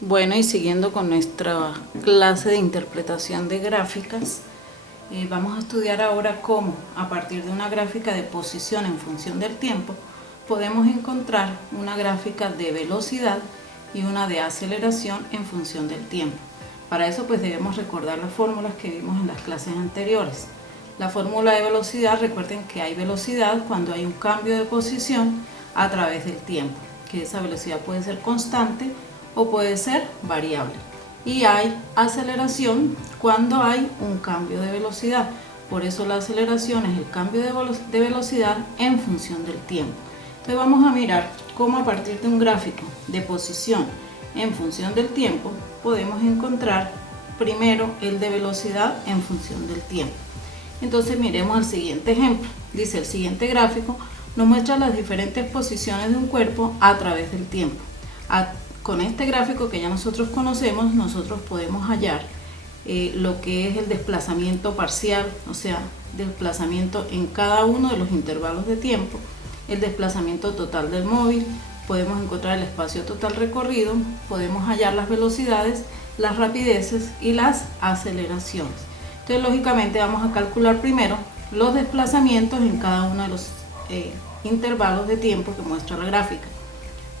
Bueno, y siguiendo con nuestra clase de interpretación de gráficas, vamos a estudiar ahora cómo, a partir de una gráfica de posición en función del tiempo, podemos encontrar una gráfica de velocidad y una de aceleración en función del tiempo. Para eso pues debemos recordar las fórmulas que vimos en las clases anteriores. La fórmula de velocidad, recuerden que hay velocidad cuando hay un cambio de posición a través del tiempo, que esa velocidad puede ser constante o puede ser variable. Y hay aceleración cuando hay un cambio de velocidad. Por eso la aceleración es el cambio de velocidad en función del tiempo. Entonces vamos a mirar cómo a partir de un gráfico de posición en función del tiempo podemos encontrar primero el de velocidad en función del tiempo. Entonces miremos el siguiente ejemplo. Dice: el siguiente gráfico nos muestra las diferentes posiciones de un cuerpo a través del tiempo. Con este gráfico que ya nosotros conocemos, nosotros podemos hallar lo que es el desplazamiento parcial, o sea, desplazamiento en cada uno de los intervalos de tiempo, el desplazamiento total del móvil, podemos encontrar el espacio total recorrido, podemos hallar las velocidades, las rapideces y las aceleraciones. Entonces, lógicamente vamos a calcular primero los desplazamientos en cada uno de los intervalos de tiempo que muestra la gráfica.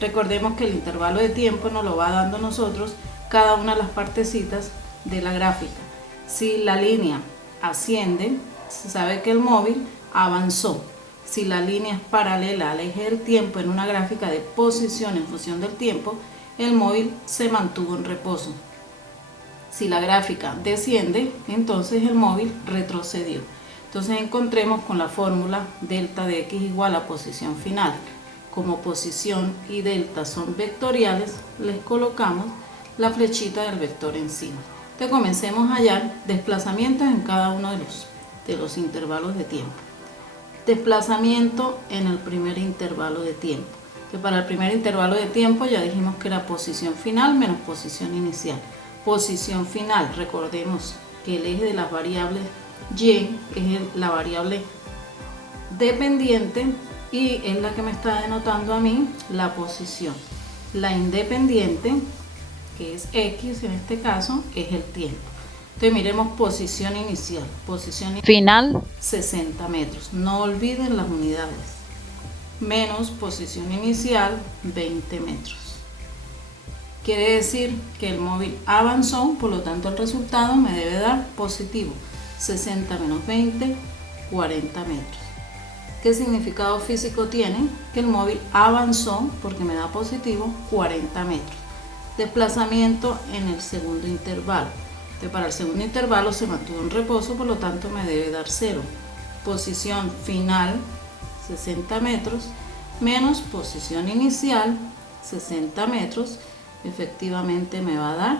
Recordemos que el intervalo de tiempo nos lo va dando a nosotros cada una de las partecitas de la gráfica. Si la línea asciende, se sabe que el móvil avanzó. Si la línea es paralela al eje del tiempo en una gráfica de posición en función del tiempo, el móvil se mantuvo en reposo. Si la gráfica desciende, entonces el móvil retrocedió. Entonces encontremos con la fórmula delta de x igual a posición final. Como posición y delta son vectoriales, les colocamos la flechita del vector encima. Entonces comencemos a hallar desplazamientos en cada uno de los intervalos de tiempo. Desplazamiento en el primer intervalo de tiempo. Entonces, para el primer intervalo de tiempo ya dijimos que era posición final menos posición inicial. Posición final, recordemos que el eje de las variables y es la variable dependiente y es la que me está denotando a mí la posición. La independiente, que es x en este caso, es el tiempo. Entonces miremos posición inicial. Posición final 60 metros. No olviden las unidades. Menos posición inicial 20 metros. Quiere decir que el móvil avanzó, por lo tanto el resultado me debe dar positivo. 60 menos 20, 40 metros. ¿Qué significado físico tiene? Que el móvil avanzó, porque me da positivo, 40 metros. Desplazamiento en el segundo intervalo. Entonces, para el segundo intervalo se mantuvo en reposo, por lo tanto me debe dar 0. Posición final, 60 metros, menos posición inicial, 60 metros, efectivamente me va a dar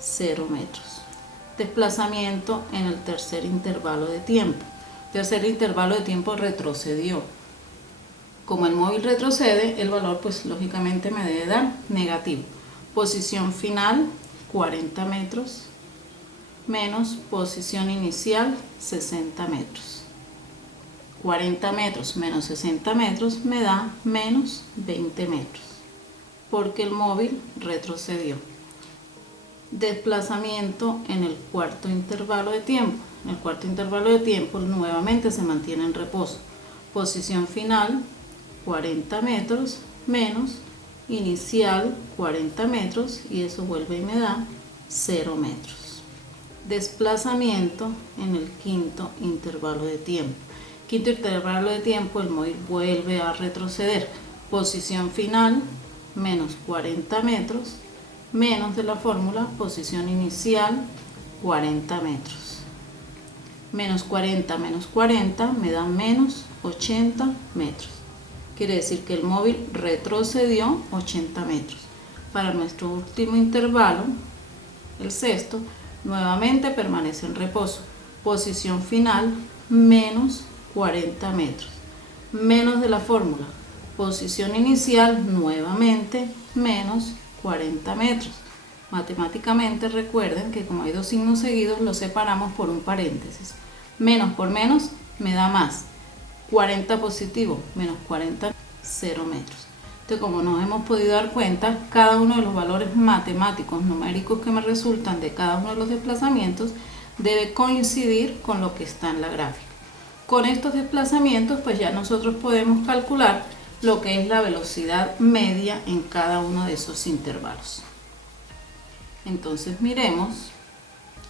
0 metros. Desplazamiento en el tercer intervalo de tiempo. Tercer intervalo de tiempo retrocedió. Como el móvil retrocede, el valor pues lógicamente me debe dar negativo. Posición final 40 metros menos posición inicial 60 metros. 40 metros menos 60 metros me da menos 20 metros, porque el móvil retrocedió. Desplazamiento en el cuarto intervalo de tiempo. En el cuarto intervalo de tiempo nuevamente se mantiene en reposo. Posición final 40 metros menos inicial 40 metros y eso vuelve y me da 0 metros. Desplazamiento en el quinto intervalo de tiempo. Quinto intervalo de tiempo, el móvil vuelve a retroceder. Posición final menos 40 metros menos de la fórmula posición inicial 40 metros. Menos 40 menos 40 me da menos 80 metros. Quiere decir que el móvil retrocedió 80 metros. Para nuestro último intervalo, el sexto, nuevamente permanece en reposo. Posición final menos 40 metros. Menos de la fórmula. Posición inicial nuevamente menos 40 metros. Matemáticamente recuerden que como hay dos signos seguidos los separamos por un paréntesis. Menos por menos me da más. 40 positivo menos 40, 0 metros. Entonces, como nos hemos podido dar cuenta, cada uno de los valores matemáticos numéricos que me resultan de cada uno de los desplazamientos debe coincidir con lo que está en la gráfica. Con estos desplazamientos, pues ya nosotros podemos calcular lo que es la velocidad media en cada uno de esos intervalos. Entonces miremos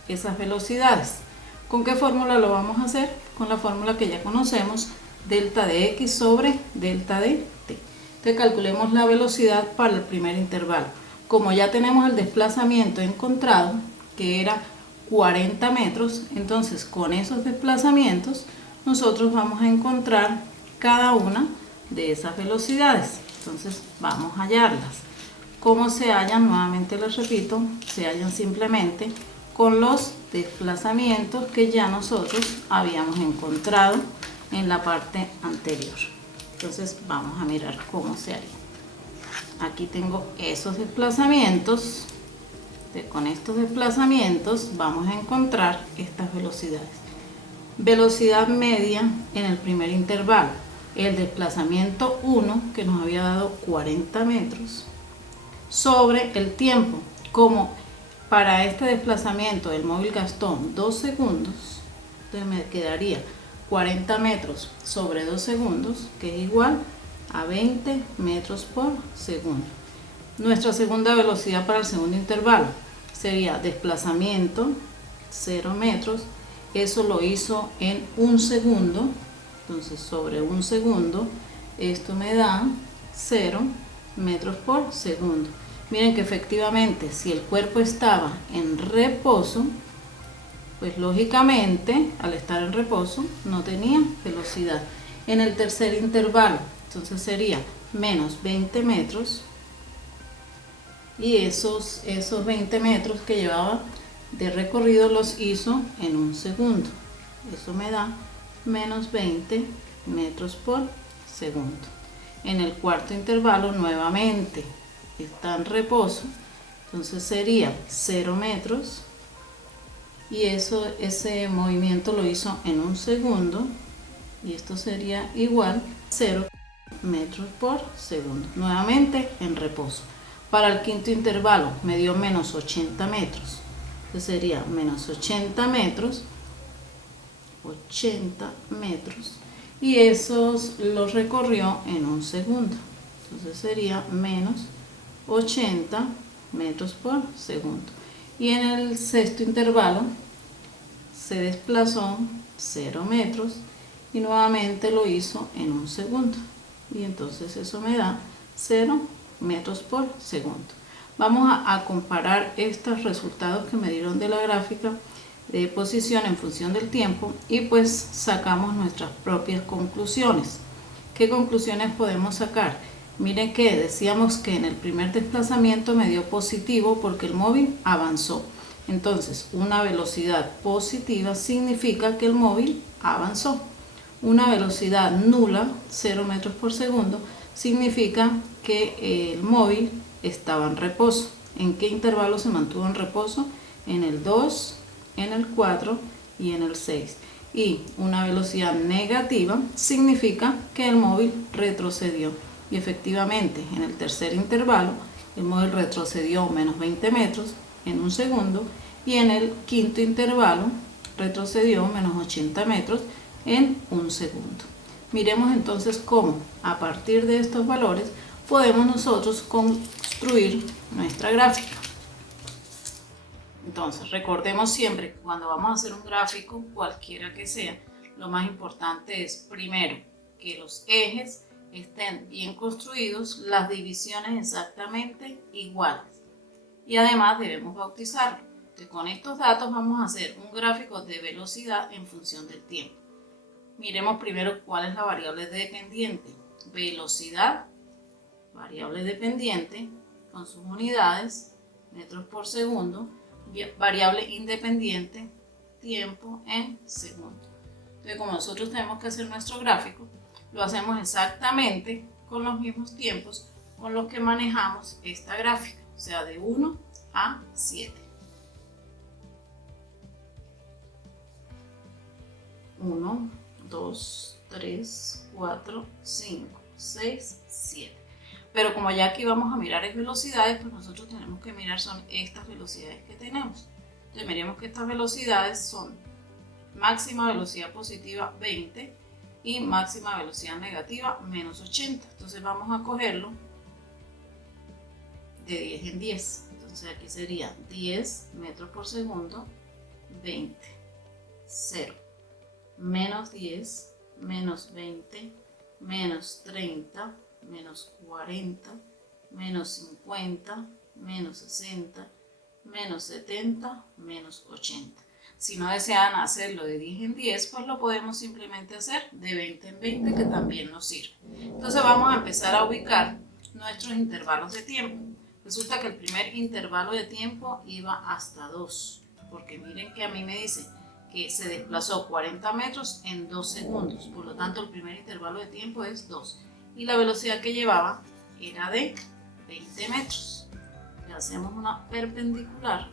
esas velocidades. ¿Con qué fórmula lo vamos a hacer? Con la fórmula que ya conocemos, delta de x sobre delta de t. Entonces calculemos la velocidad para el primer intervalo. Como ya tenemos el desplazamiento encontrado, que era 40 metros, entonces con esos desplazamientos nosotros vamos a encontrar cada una de esas velocidades. Entonces vamos a hallarlas. ¿Cómo se hallan? Nuevamente les repito, se hallan simplemente con los desplazamientos que ya nosotros habíamos encontrado en la parte anterior. Entonces vamos a mirar cómo se haría. Aquí tengo esos desplazamientos. Con estos desplazamientos vamos a encontrar estas velocidades. Velocidad media en el primer intervalo. El desplazamiento 1, que nos había dado 40 metros, sobre el tiempo. Como para este desplazamiento el móvil gastó 2 segundos, entonces me quedaría 40 metros sobre 2 segundos, que es igual a 20 metros por segundo. Nuestra segunda velocidad para el segundo intervalo sería desplazamiento 0 metros, eso lo hizo en 1 segundo, entonces sobre 1 segundo, esto me da 0 metros por segundo. Miren que efectivamente, si el cuerpo estaba en reposo, pues lógicamente, al estar en reposo, no tenía velocidad. En el tercer intervalo, entonces sería menos 20 metros, y esos 20 metros que llevaba de recorrido los hizo en 1 segundo. Eso me da menos 20 metros por segundo. En el cuarto intervalo nuevamente está en reposo, entonces sería 0 metros, y ese movimiento lo hizo en 1 segundo, y esto sería igual 0 metros por segundo, nuevamente en reposo. Para el quinto intervalo me dio menos 80 metros, entonces sería menos 80 metros, y esos los recorrió en 1 segundo, entonces sería menos 80 metros por segundo. Y en el sexto intervalo se desplazó 0 metros y nuevamente lo hizo en 1 segundo, y entonces eso me da 0 metros por segundo. Vamos a comparar estos resultados que me dieron de la gráfica de posición en función del tiempo, y pues sacamos nuestras propias conclusiones. ¿Qué conclusiones podemos sacar? Miren que decíamos que en el primer desplazamiento me dio positivo porque el móvil avanzó. Entonces, una velocidad positiva significa que el móvil avanzó. Una velocidad nula, 0 metros por segundo, significa que el móvil estaba en reposo. ¿En qué intervalo se mantuvo en reposo? En el 2, en el 4 y en el 6. Y una velocidad negativa significa que el móvil retrocedió. Y efectivamente, en el tercer intervalo, el móvil retrocedió menos 20 metros en 1 segundo, y en el quinto intervalo retrocedió menos 80 metros en 1 segundo. Miremos entonces cómo, a partir de estos valores, podemos nosotros construir nuestra gráfica. Entonces, recordemos siempre que cuando vamos a hacer un gráfico, cualquiera que sea, lo más importante es, primero, que los ejes estén bien construidos, las divisiones exactamente iguales, y además debemos bautizarlo. Entonces, con estos datos vamos a hacer un gráfico de velocidad en función del tiempo. Miremos primero cuál es la variable dependiente. Velocidad, variable dependiente, con sus unidades, metros por segundo. Variable independiente, tiempo en segundo. Entonces, como nosotros tenemos que hacer nuestro gráfico, lo hacemos exactamente con los mismos tiempos con los que manejamos esta gráfica, o sea, de 1 a 7. 1, 2, 3, 4, 5, 6, 7. Pero como ya aquí vamos a mirar es velocidades, pues nosotros tenemos que mirar son estas velocidades que tenemos. Entonces miremos que estas velocidades son máxima velocidad positiva 20 y máxima velocidad negativa menos 80. Entonces vamos a cogerlo de 10 en 10. Entonces aquí sería 10 metros por segundo, 20, 0, menos 10, menos 20, menos 30, menos 40, menos 50, menos 60, menos 70, menos 80. Si no desean hacerlo de 10 en 10, pues lo podemos simplemente hacer de 20 en 20, que también nos sirve. Entonces vamos a empezar a ubicar nuestros intervalos de tiempo. Resulta que el primer intervalo de tiempo iba hasta 2, porque miren que a mí me dice que se desplazó 40 metros en 2 segundos, por lo tanto el primer intervalo de tiempo es 2. Y la velocidad que llevaba era de 20 metros. Le hacemos una perpendicular.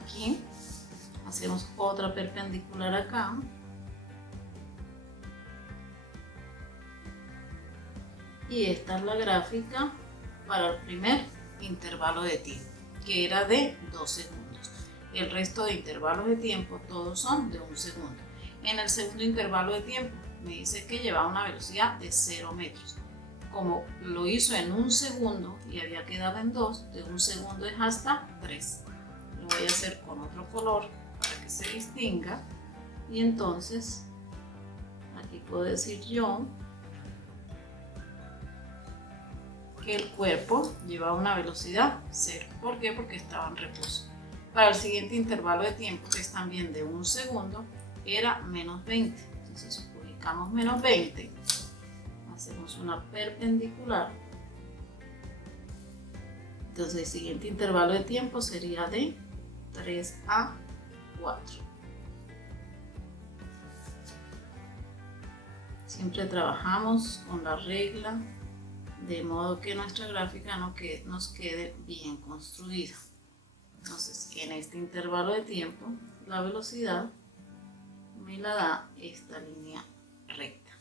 Aquí hacemos otra perpendicular acá. Y esta es la gráfica para el primer intervalo de tiempo, que era de 2 segundos. El resto de intervalos de tiempo todos son de 1 segundo. En el segundo intervalo de tiempo me dice que llevaba una velocidad de 0 metros. Como lo hizo en 1 segundo y había quedado en 2, de 1 segundo es hasta 3. Lo voy a hacer con otro color para que se distinga. Y entonces aquí puedo decir yo que el cuerpo llevaba una velocidad 0. ¿Por qué? Porque estaba en reposo. Para el siguiente intervalo de tiempo, que es también de 1 segundo, era menos 20. Entonces ubicamos menos 20, hacemos una perpendicular. Entonces el siguiente intervalo de tiempo sería de 3 a 4. Siempre trabajamos con la regla de modo que nuestra gráfica nos quede bien construida. Entonces, en este intervalo de tiempo, la velocidad me la da esta línea recta.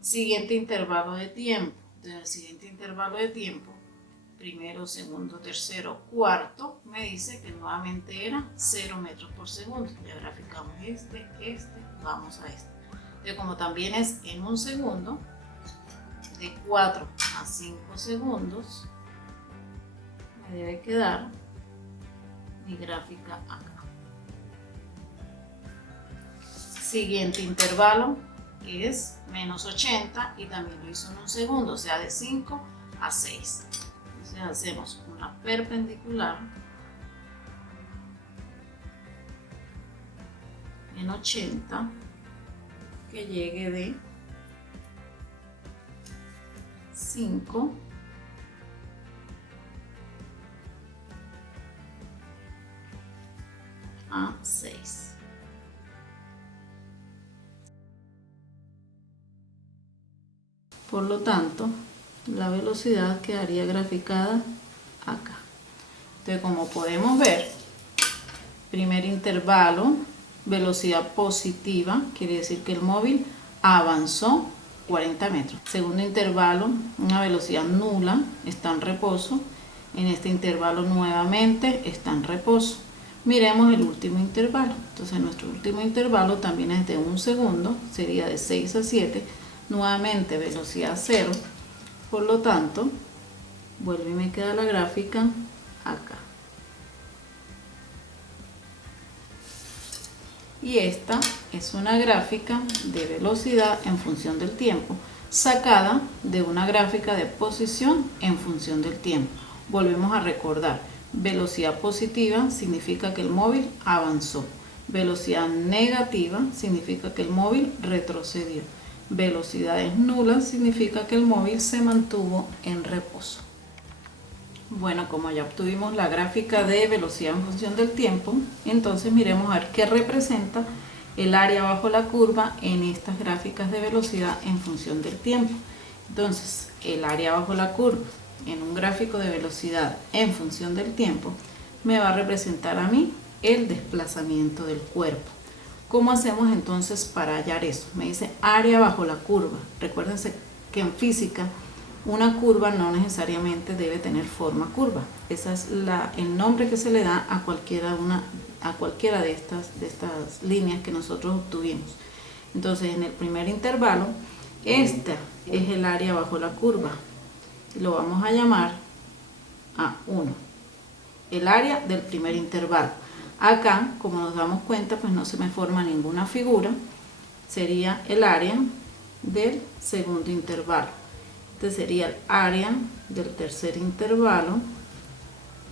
Siguiente intervalo de tiempo. Desde el siguiente intervalo de tiempo, primero, segundo, tercero, cuarto, me dice que nuevamente era 0 metros por segundo. Ya graficamos este, vamos a este. Entonces, como también es en 1 segundo, de 4 a 5 segundos, me debe quedar mi gráfica acá. Siguiente intervalo es menos 80 y también lo hizo en 1 segundo, o sea de 5 a 6. Entonces hacemos una perpendicular en 80 que llegue de 5 a 6. Por lo tanto, la velocidad quedaría graficada acá. Entonces, como podemos ver, primer intervalo, velocidad positiva, quiere decir que el móvil avanzó 40 metros. Segundo intervalo, una velocidad nula, está en reposo. En este intervalo nuevamente está en reposo. Miremos el último intervalo. Entonces nuestro último intervalo también es de 1 segundo, sería de 6 a 7. Nuevamente velocidad 0. Por lo tanto, vuelve y me queda la gráfica acá. Y esta es una gráfica de velocidad en función del tiempo, sacada de una gráfica de posición en función del tiempo. Volvemos a recordar, velocidad positiva significa que el móvil avanzó. Velocidad negativa significa que el móvil retrocedió. Velocidades nulas significa que el móvil se mantuvo en reposo. Bueno, como ya obtuvimos la gráfica de velocidad en función del tiempo, entonces miremos a ver qué representa el área bajo la curva en estas gráficas de velocidad en función del tiempo. Entonces, el área bajo la curva en un gráfico de velocidad en función del tiempo me va a representar a mí el desplazamiento del cuerpo. ¿Cómo hacemos entonces para hallar eso? Me dice área bajo la curva. Recuérdense que en física una curva no necesariamente debe tener forma curva. Ese es el nombre que se le da a cualquiera de estas líneas que nosotros obtuvimos. Entonces, en el primer intervalo, esta es el área bajo la curva. Lo vamos a llamar A1, el área del primer intervalo. Acá, como nos damos cuenta, pues no se me forma ninguna figura. Sería el área del segundo intervalo. Este sería el área del tercer intervalo,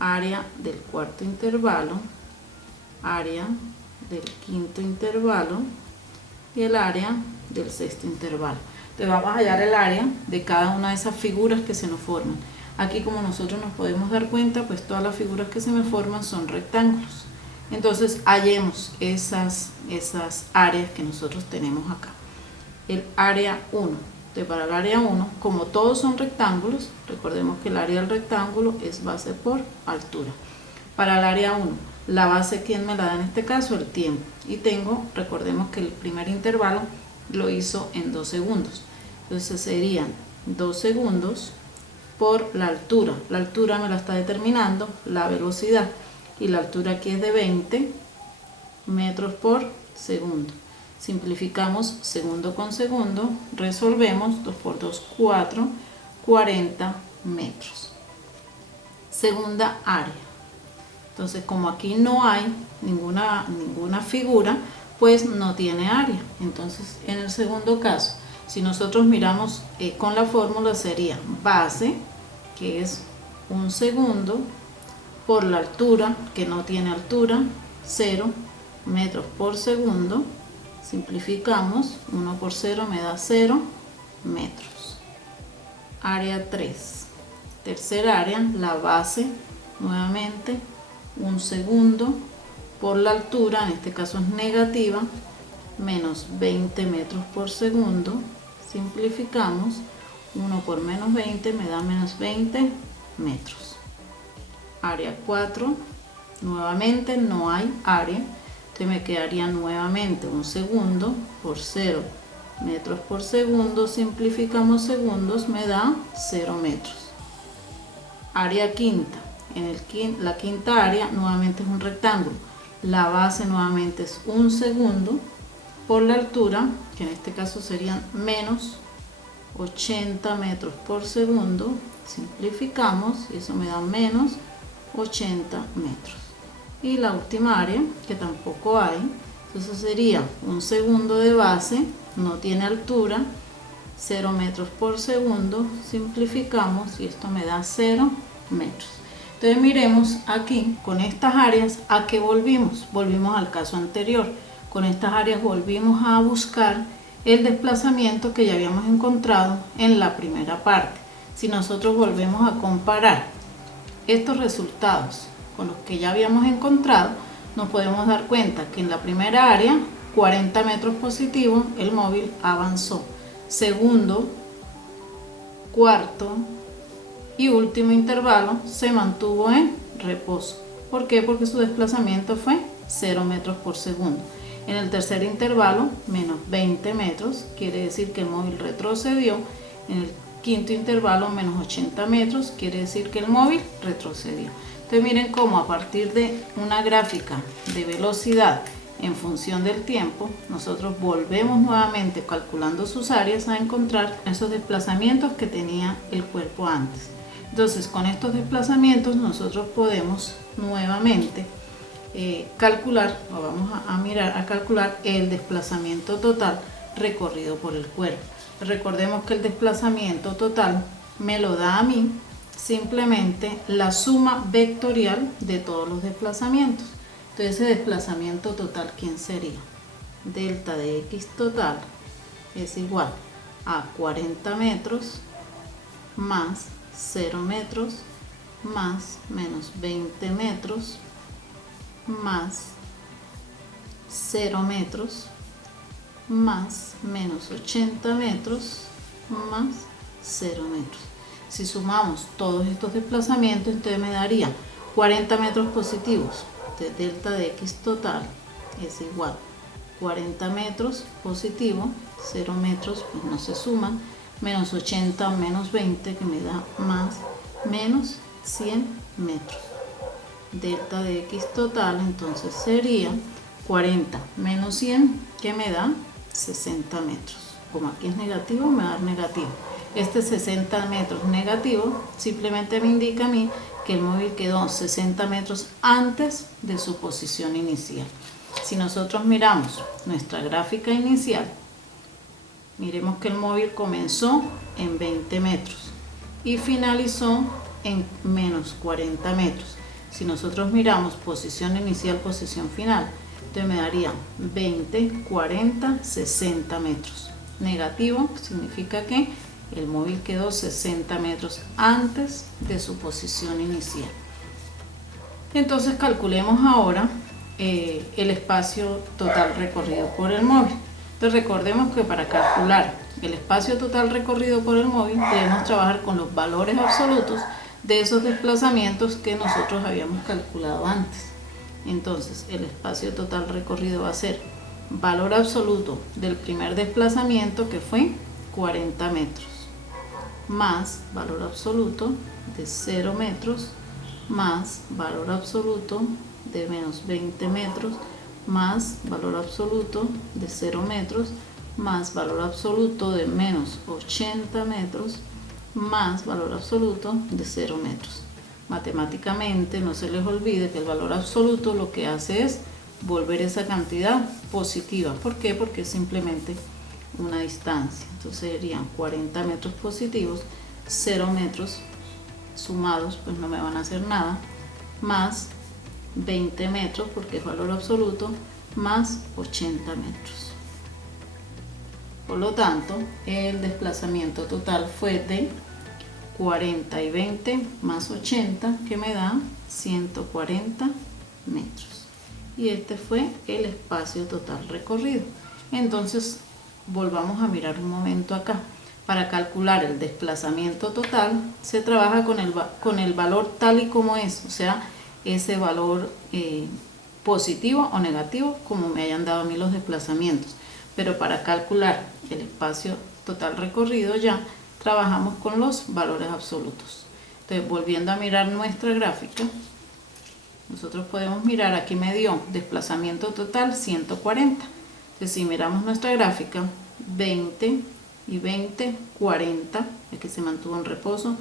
área del cuarto intervalo, área del quinto intervalo y el área del sexto intervalo. Entonces vamos a hallar el área de cada una de esas figuras que se nos forman. Aquí, como nosotros nos podemos dar cuenta, pues todas las figuras que se me forman son rectángulos. Entonces hallemos esas áreas que nosotros tenemos acá. El área 1. Para el área 1, como todos son rectángulos, recordemos que el área del rectángulo es base por altura. Para el área 1, la base, ¿quién me la da en este caso? El tiempo. Y recordemos que el primer intervalo lo hizo en 2 segundos. Entonces serían 2 segundos por la altura. La altura me la está determinando la velocidad. Y la altura aquí es de 20 metros por segundo. Simplificamos segundo con segundo, resolvemos. 2 por 2, 4, 40 metros. Segunda área. Entonces, como aquí no hay ninguna figura, pues no tiene área. Entonces, en el segundo caso, si nosotros miramos con la fórmula, sería base, que es 1 segundo, por la altura, que no tiene altura, 0 metros por segundo. Simplificamos, 1 por 0 me da 0 metros. Área 3. Tercer área, la base, nuevamente, 1 segundo por la altura, en este caso es negativa, menos 20 metros por segundo. Simplificamos, 1 por menos 20 me da menos 20 metros. Área 4, nuevamente no hay área. Entonces me quedaría nuevamente 1 segundo por 0 metros por segundo. Simplificamos segundos, me da 0 metros. Área quinta. La quinta área nuevamente es un rectángulo. La base nuevamente es 1 segundo por la altura, que en este caso serían menos 80 metros por segundo. Simplificamos y eso me da menos 80 metros. Y la última área, que tampoco hay, entonces sería 1 segundo de base, no tiene altura, 0 metros por segundo. Simplificamos y esto me da 0 metros. Entonces miremos aquí, con estas áreas, ¿a qué volvimos? Volvimos al caso anterior. Con estas áreas volvimos a buscar el desplazamiento que ya habíamos encontrado en la primera parte. Si nosotros volvemos a comparar estos resultados con los que ya habíamos encontrado, nos podemos dar cuenta que en la primera área, 40 metros positivos, el móvil avanzó. Segundo, cuarto y último intervalo se mantuvo en reposo. ¿Por qué? Porque su desplazamiento fue 0 metros por segundo. En el tercer intervalo, menos 20 metros, quiere decir que el móvil retrocedió. En el quinto intervalo, menos 80 metros, quiere decir que el móvil retrocedió. Entonces miren cómo a partir de una gráfica de velocidad en función del tiempo, nosotros volvemos nuevamente calculando sus áreas a encontrar esos desplazamientos que tenía el cuerpo antes. Entonces con estos desplazamientos nosotros podemos nuevamente calcular, o vamos a calcular el desplazamiento total recorrido por el cuerpo. Recordemos que el desplazamiento total me lo da a mí simplemente la suma vectorial de todos los desplazamientos. Entonces ese desplazamiento total, ¿quién sería? Delta de x total es igual a 40 metros más 0 metros más menos 20 metros más 0 metros más menos 80 metros más 0 metros. Si sumamos todos estos desplazamientos, entonces me daría 40 metros positivos de delta de x total es igual 40 metros positivo, 0 metros pues no se suman, menos 80 menos 20 que me da más menos 100 metros. Delta de X total entonces sería 40 menos 100 que me da 60 metros. Como aquí es negativo, me va a dar negativo. Este 60 metros negativo simplemente me indica a mí que el móvil quedó 60 metros antes de su posición inicial. Si nosotros miramos nuestra gráfica inicial, miremos que el móvil comenzó en 20 metros y finalizó en menos 40 metros. Si nosotros miramos posición inicial, posición final, entonces me daría 20, 40, 60 metros. Negativo significa que el móvil quedó 60 metros antes de su posición inicial. Entonces calculemos ahora el espacio total recorrido por el móvil. Entonces recordemos que para calcular el espacio total recorrido por el móvil debemos trabajar con los valores absolutos de esos desplazamientos que nosotros habíamos calculado antes. Entonces el espacio total recorrido va a ser valor absoluto del primer desplazamiento, que fue 40 metros, más valor absoluto de 0 metros, más valor absoluto de menos 20 metros, más valor absoluto de 0 metros, más valor absoluto de menos 80 metros, más valor absoluto de 0 metros. Matemáticamente no se les olvide que el valor absoluto lo que hace es volver esa cantidad positiva. ¿Por qué? Porque es simplemente una distancia. Entonces serían 40 metros positivos, 0 metros sumados pues no me van a hacer nada, más 20 metros porque es valor absoluto, más 80 metros. Por lo tanto, el desplazamiento total fue de 40 y 20 más 80, que me da 140 metros. Y este fue el espacio total recorrido. Entonces, volvamos a mirar un momento acá. Para calcular el desplazamiento total, se trabaja con el valor tal y como es, o sea, ese valor positivo o negativo, como me hayan dado a mí los desplazamientos. Pero para calcular el espacio total recorrido ya trabajamos con los valores absolutos. Entonces, volviendo a mirar nuestra gráfica, nosotros podemos mirar, aquí me dio desplazamiento total 140. Entonces, si miramos nuestra gráfica, 20 y 20, 40, aquí se mantuvo en reposo,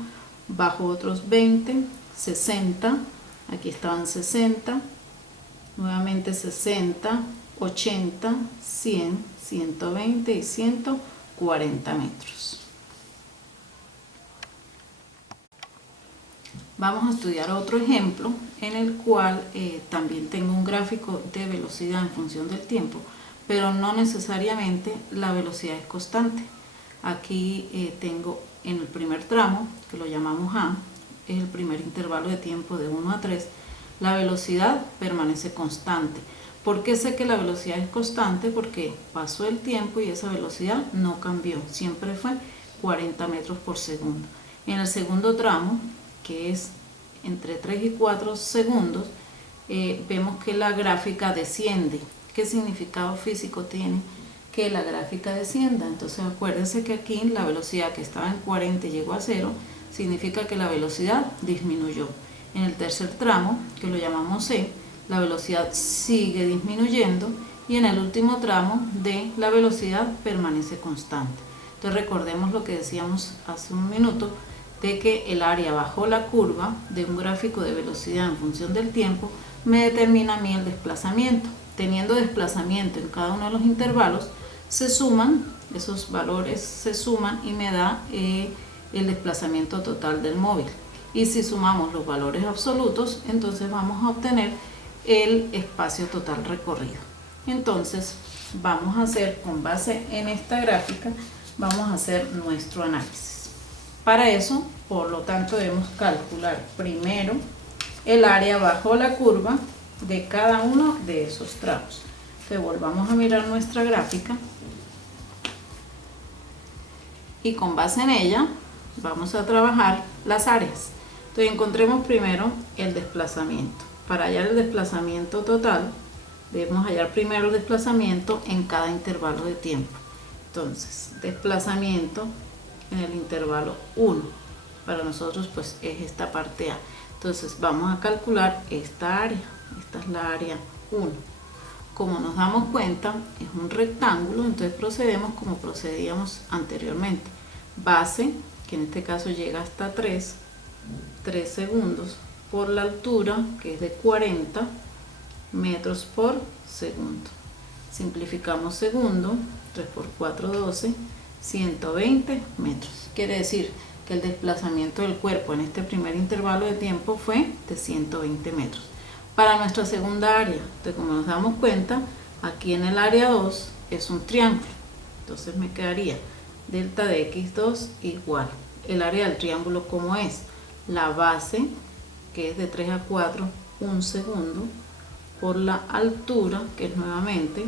bajo otros 20, 60, aquí estaban 60, nuevamente 60, 80, 100, 120 y 140 metros. Vamos a estudiar otro ejemplo en el cual también tengo un gráfico de velocidad en función del tiempo, pero no necesariamente la velocidad es constante. Aquí tengo en el primer tramo, que lo llamamos A, es el primer intervalo de tiempo de 1 a 3, la velocidad permanece constante. ¿Por qué sé que la velocidad es constante? Porque pasó el tiempo y esa velocidad no cambió, siempre fue 40 metros por segundo. En el segundo tramo, que es entre 3 y 4 segundos, vemos que la gráfica desciende. ¿Qué significado físico tiene que la gráfica descienda? Entonces acuérdense que aquí la velocidad que estaba en 40 y llegó a 0, significa que la velocidad disminuyó. En el tercer tramo, que lo llamamos C, la velocidad sigue disminuyendo, y en el último tramo D, la velocidad permanece constante. Entonces recordemos lo que decíamos hace un minuto, de que el área bajo la curva de un gráfico de velocidad en función del tiempo me determina a mí el desplazamiento. Teniendo desplazamiento en cada uno de los intervalos, se suman, esos valores se suman y me da el desplazamiento total del móvil. Y si sumamos los valores absolutos, entonces vamos a obtener el espacio total recorrido. Entonces vamos a hacer, con base en esta gráfica, vamos a hacer nuestro análisis. Para eso, por lo tanto, debemos calcular primero el área bajo la curva de cada uno de esos tramos. Entonces volvamos a mirar nuestra gráfica y con base en ella vamos a trabajar las áreas. Entonces encontremos primero el desplazamiento. Para hallar el desplazamiento total debemos hallar primero el desplazamiento en cada intervalo de tiempo. Entonces, desplazamiento en el intervalo 1. Para nosotros pues es esta parte A. Entonces vamos a calcular esta área. Esta es la área 1. Como nos damos cuenta, es un rectángulo, entonces procedemos como procedíamos anteriormente. Base, que en este caso llega hasta 3 segundos, por la altura, que es de 40 metros por segundo. Simplificamos segundo, 3 por 4, 12, 120 metros. Quiere decir que el desplazamiento del cuerpo en este primer intervalo de tiempo fue de 120 metros. Para nuestra segunda área, entonces como nos damos cuenta, aquí en el área 2 es un triángulo. Entonces me quedaría delta de x2 igual. El área del triángulo, ¿cómo es? La base, que es de 3 a 4, 1 segundo, por la altura, que es nuevamente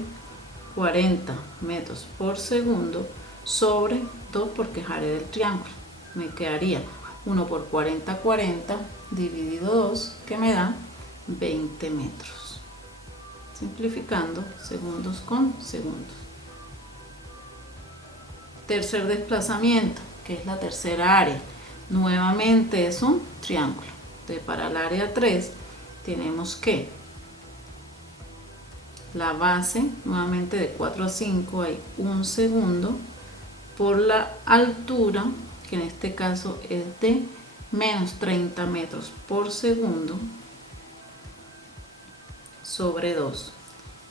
40 metros por segundo, sobre 2 porque es área del triángulo. Me quedaría 1 por 40, 40, dividido 2, que me da 20 metros. Simplificando segundos con segundos. Tercer desplazamiento, que es la tercera área. Nuevamente es un triángulo. Entonces para el área 3 tenemos que la base, nuevamente de 4 a 5 hay 1 segundo, por la altura, que en este caso es de menos 30 metros por segundo, sobre 2.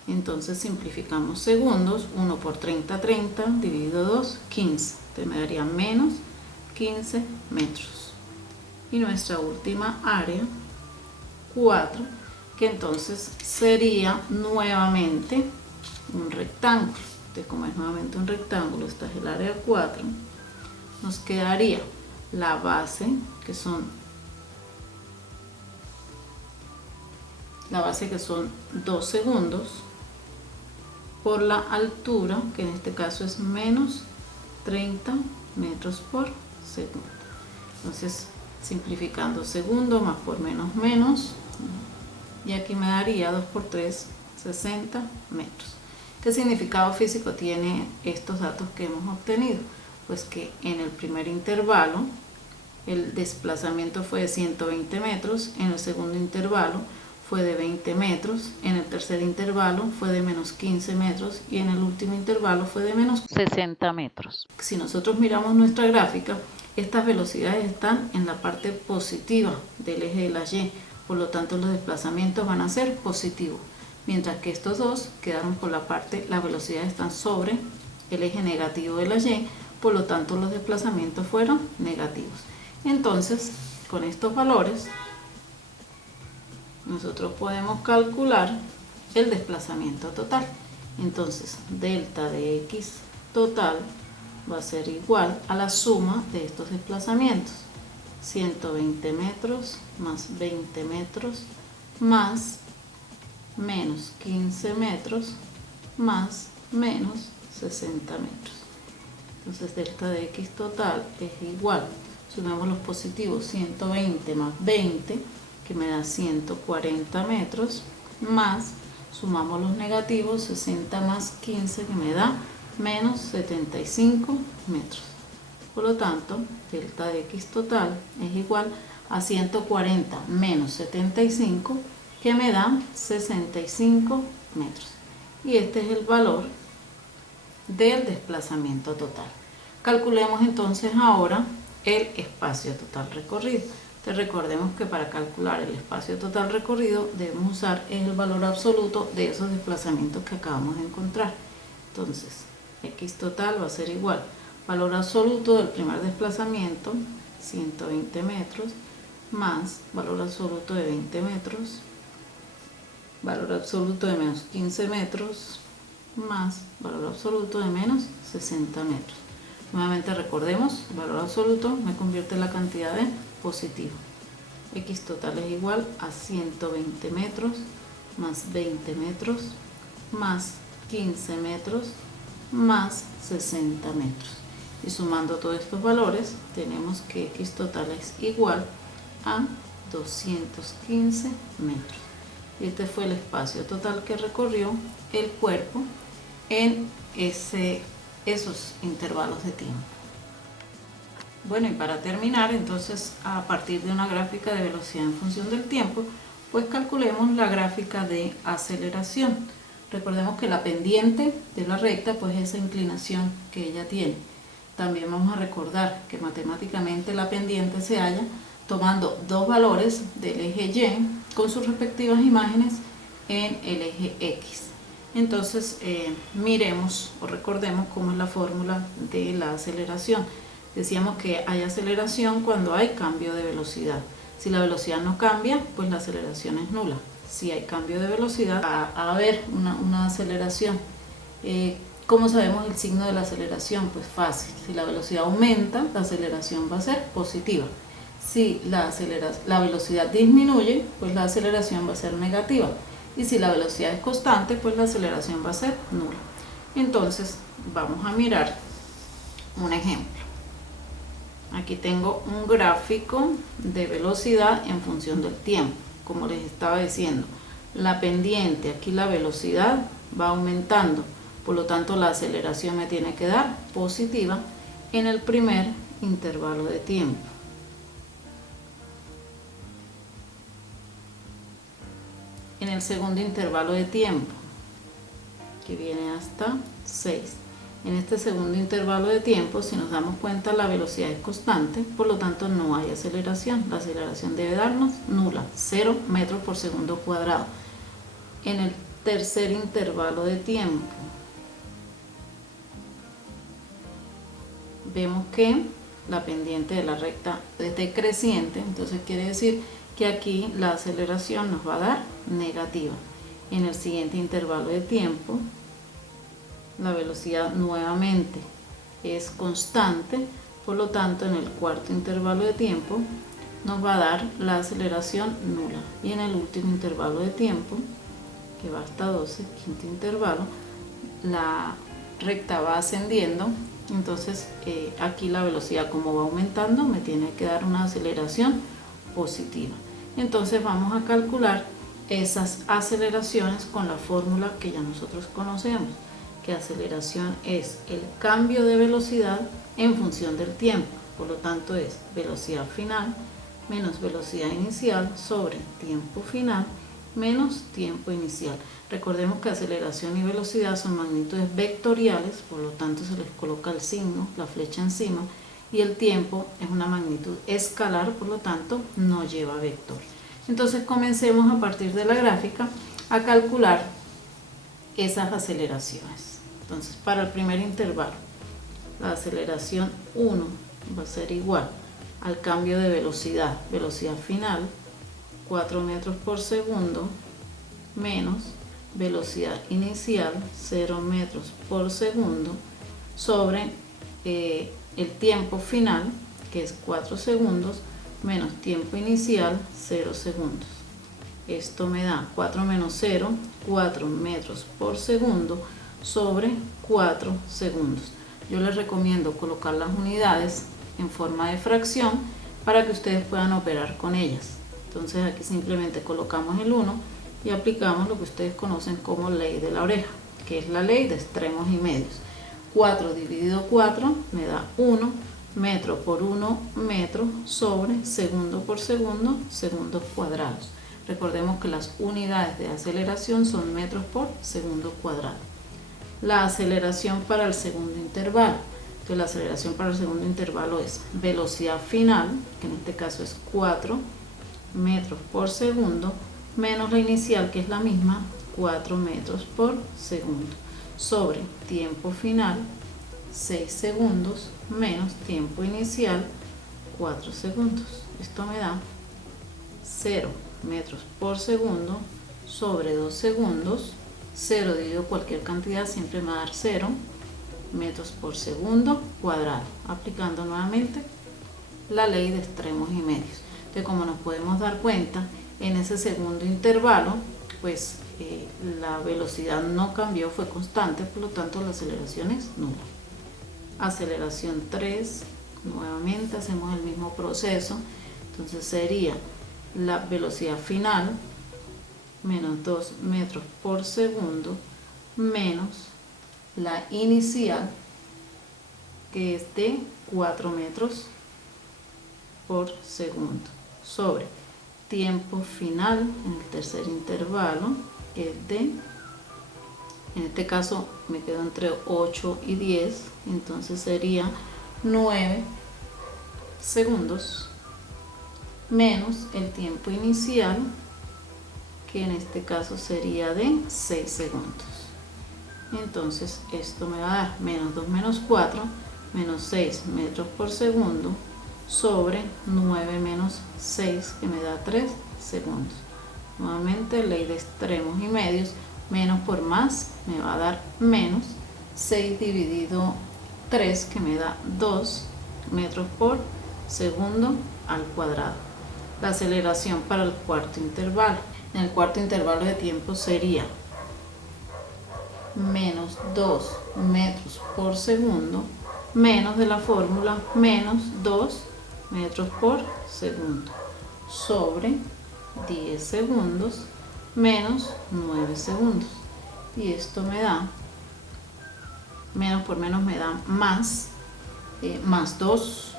Entonces simplificamos segundos, 1 por 30, 30, dividido 2, 15. Te me daría menos 15 metros. Y nuestra última área, 4, que entonces sería nuevamente un rectángulo. Entonces, como es nuevamente un rectángulo, esta es el área 4, nos quedaría la base, que son 2 segundos, por la altura, que en este caso es menos 30 metros por segundo. Entonces simplificando segundo, más por menos menos, y aquí me daría 2 por 3, 60 metros. ¿Qué significado físico tiene estos datos que hemos obtenido? Pues que en el primer intervalo el desplazamiento fue de 120 metros, en el segundo intervalo fue de 20 metros, en el tercer intervalo fue de menos 15 metros y en el último intervalo fue de menos 60 metros. Si nosotros miramos nuestra gráfica, estas velocidades están en la parte positiva del eje de la Y, por lo tanto los desplazamientos van a ser positivos, mientras que estos dos quedaron por la parte, las velocidades están sobre el eje negativo de la Y, por lo tanto los desplazamientos fueron negativos. Entonces, con estos valores, nosotros podemos calcular el desplazamiento total. Entonces, delta de x total va a ser igual a la suma de estos desplazamientos. 120 metros más 20 metros más menos 15 metros más menos 60 metros. Entonces, delta de x total es igual, sumamos los positivos, 120 más 20, que me da 140 metros, más, sumamos los negativos, 60 más 15, que me da menos 75 metros. Por lo tanto, delta de x total es igual a 140 menos 75, que me da 65 metros. Y este es el valor del desplazamiento total. Calculemos entonces ahora el espacio total recorrido. Entonces recordemos que para calcular el espacio total recorrido debemos usar el valor absoluto de esos desplazamientos que acabamos de encontrar. Entonces x total va a ser igual valor absoluto del primer desplazamiento, 120 metros, más valor absoluto de 20 metros, valor absoluto de menos 15 metros, más valor absoluto de menos 60 metros. Nuevamente recordemos, el valor absoluto me convierte en la cantidad de positivo. X total es igual a 120 metros más 20 metros más 15 metros más 60 metros. Y sumando todos estos valores, tenemos que X total es igual a 215 metros. Y este fue el espacio total que recorrió el cuerpo en esos intervalos de tiempo. Bueno, y para terminar, entonces, a partir de una gráfica de velocidad en función del tiempo, pues calculemos la gráfica de aceleración. Recordemos que la pendiente de la recta, pues esa inclinación que ella tiene. También vamos a recordar que matemáticamente la pendiente se halla tomando dos valores del eje Y con sus respectivas imágenes en el eje X. Entonces, miremos o recordemos cómo es la fórmula de la aceleración. Decíamos que hay aceleración cuando hay cambio de velocidad. Si la velocidad no cambia, pues la aceleración es nula. Si hay cambio de velocidad, va a haber una aceleración. ¿Cómo sabemos el signo de la aceleración? Pues fácil. Si la velocidad aumenta, la aceleración va a ser positiva. Si la velocidad disminuye, pues la aceleración va a ser negativa. Y si la velocidad es constante, pues la aceleración va a ser nula. Entonces, vamos a mirar un ejemplo. Aquí tengo un gráfico de velocidad en función del tiempo. Como les estaba diciendo, la pendiente, aquí la velocidad va aumentando, por lo tanto la aceleración me tiene que dar positiva en el primer intervalo de tiempo. En el segundo intervalo de tiempo, que viene hasta 6. En este segundo intervalo de tiempo, si nos damos cuenta, la velocidad es constante, por lo tanto no hay aceleración. La aceleración debe darnos nula, 0 metros por segundo cuadrado. En el tercer intervalo de tiempo, vemos que la pendiente de la recta es decreciente, entonces quiere decir que aquí la aceleración nos va a dar negativa. En el siguiente intervalo de tiempo, la velocidad nuevamente es constante, por lo tanto en el cuarto intervalo de tiempo nos va a dar la aceleración nula. Y en el último intervalo de tiempo, que va hasta 12, quinto intervalo, la recta va ascendiendo, entonces aquí la velocidad, como va aumentando, me tiene que dar una aceleración positiva. Entonces vamos a calcular esas aceleraciones con la fórmula que ya nosotros conocemos, que aceleración es el cambio de velocidad en función del tiempo. Por lo tanto es velocidad final menos velocidad inicial sobre tiempo final menos tiempo inicial. Recordemos que aceleración y velocidad son magnitudes vectoriales, por lo tanto se les coloca el signo, la flecha encima, y el tiempo es una magnitud escalar, por lo tanto no lleva vector. Entonces comencemos a partir de la gráfica a calcular esas aceleraciones. Entonces, para el primer intervalo, la aceleración 1 va a ser igual al cambio de velocidad, velocidad final, 4 metros por segundo, menos velocidad inicial, 0 metros por segundo, sobre el tiempo final, que es 4 segundos, menos tiempo inicial, 0 segundos. Esto me da 4 menos 0, 4 metros por segundo sobre 4 segundos. Yo les recomiendo colocar las unidades en forma de fracción para que ustedes puedan operar con ellas. Entonces aquí simplemente colocamos el 1 y aplicamos lo que ustedes conocen como ley de la oreja, que es la ley de extremos y medios. 4 dividido 4 me da 1 metro por 1 metro sobre segundo por segundo, segundos cuadrados. Recordemos que las unidades de aceleración son metros por segundo cuadrado. La aceleración para el segundo intervalo. Entonces la aceleración para el segundo intervalo es velocidad final, que en este caso es 4 metros por segundo, menos la inicial, que es la misma, 4 metros por segundo, sobre tiempo final, 6 segundos, menos tiempo inicial, 4 segundos. Esto me da 0 metros por segundo sobre 2 segundos. 0 dividido cualquier cantidad siempre me va a dar 0 metros por segundo cuadrado, aplicando nuevamente la ley de extremos y medios. Entonces, como nos podemos dar cuenta, en ese segundo intervalo, pues la velocidad no cambió, fue constante, por lo tanto la aceleración es nula. Aceleración 3, nuevamente hacemos el mismo proceso, entonces sería la velocidad final menos 2 metros por segundo menos la inicial, que es de 4 metros por segundo sobre tiempo final en el tercer intervalo, que es de, en este caso me quedo entre 8 y 10, entonces sería 9 segundos menos el tiempo inicial, que en este caso sería de 6 segundos. Entonces esto me va a dar menos 2 menos 4 menos 6 metros por segundo sobre 9 menos 6, que me da 3 segundos. Nuevamente ley de extremos y medios, menos por más me va a dar menos 6 dividido 3, que me da 2 metros por segundo al cuadrado. La aceleración para el cuarto intervalo. En el cuarto intervalo de tiempo sería menos 2 metros por segundo menos de la fórmula menos 2 metros por segundo sobre 10 segundos menos 9 segundos. Y esto me da, menos por menos me da más, más 2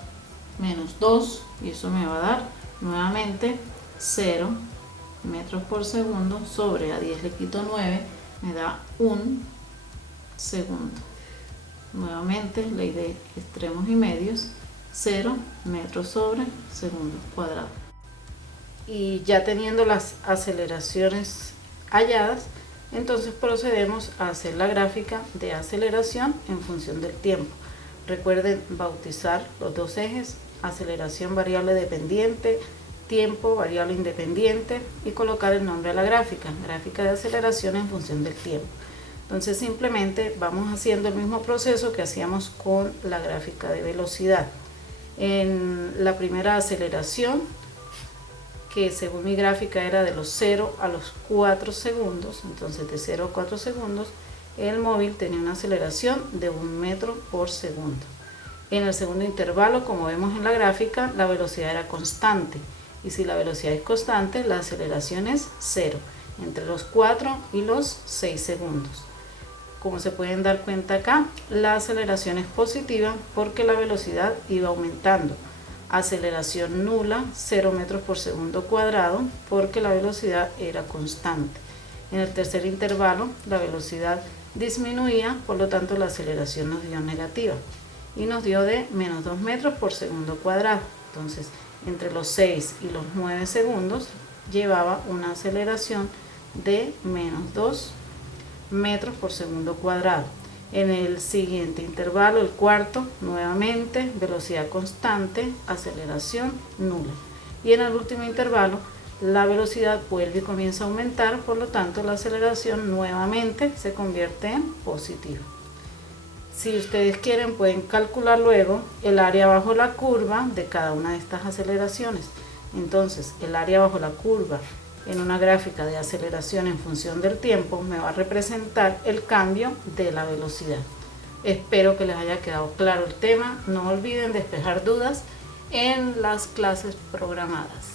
menos 2, y eso me va a dar nuevamente 0 metros por segundo sobre, a 10 le quito 9, me da 1 segundo. Nuevamente ley de extremos y medios, 0 metros sobre segundo cuadrado. Y ya teniendo las aceleraciones halladas, entonces procedemos a hacer la gráfica de aceleración en función del tiempo. Recuerden bautizar los dos ejes: aceleración variable dependiente, tiempo variable independiente, y colocar el nombre a la gráfica, gráfica de aceleración en función del tiempo. Entonces simplemente vamos haciendo el mismo proceso que hacíamos con la gráfica de velocidad. En la primera aceleración, que según mi gráfica era de los 0 a los 4 segundos, entonces de 0 a 4 segundos, el móvil tenía una aceleración de 1 metro por segundo. En el segundo intervalo, como vemos en la gráfica, la velocidad era constante, y si la velocidad es constante, la aceleración es 0, entre los 4 y los 6 segundos. Como se pueden dar cuenta acá, la aceleración es positiva porque la velocidad iba aumentando. Aceleración nula, 0 metros por segundo cuadrado, porque la velocidad era constante. En el tercer intervalo, la velocidad disminuía, por lo tanto la aceleración nos dio negativa, y nos dio de menos 2 metros por segundo cuadrado. Entonces, entre los 6 y los 9 segundos, llevaba una aceleración de menos 2 metros por segundo cuadrado. En el siguiente intervalo, el cuarto, nuevamente velocidad constante, aceleración nula. Y en el último intervalo, la velocidad vuelve y comienza a aumentar, por lo tanto la aceleración nuevamente se convierte en positiva. Si ustedes quieren, pueden calcular luego el área bajo la curva de cada una de estas aceleraciones. Entonces, el área bajo la curva en una gráfica de aceleración en función del tiempo me va a representar el cambio de la velocidad. Espero que les haya quedado claro el tema. No olviden despejar dudas en las clases programadas.